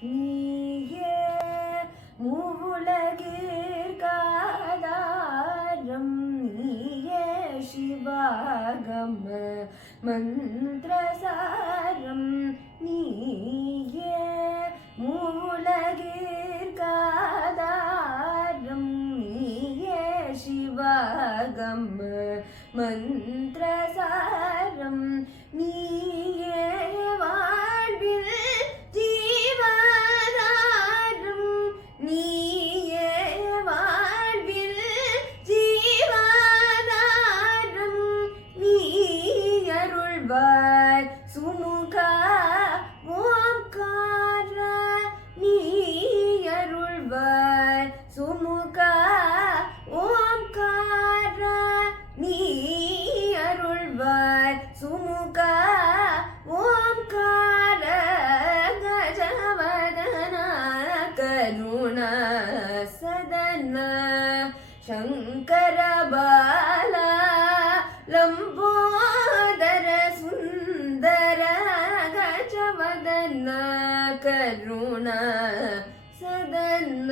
நீயே மூவுலகிற்காதாரம் நீயே சிவாகம மந்திரசாரம் நீயே மூவுலகிற்காதாரம் நீயே சிவாகம மந்திரசாரம் நீயே வாழ்வில் ஜீவாதாரம் நீயே வாழ்வில் ஜீவாதாரம் நீ அருள்வாய் சுமுகா ஓம்கார நீ அருள்வாய் சுமுகா ஓம்கார நீ அருள்வாய் சுமுகா ஓம்கார கஜவதன கருண சதன ಶಂಕರ ಬಾಲ ಲಂಬೋದರ ಸುಂದರ ಗಜವದನ ಕರುಣ ಸದನ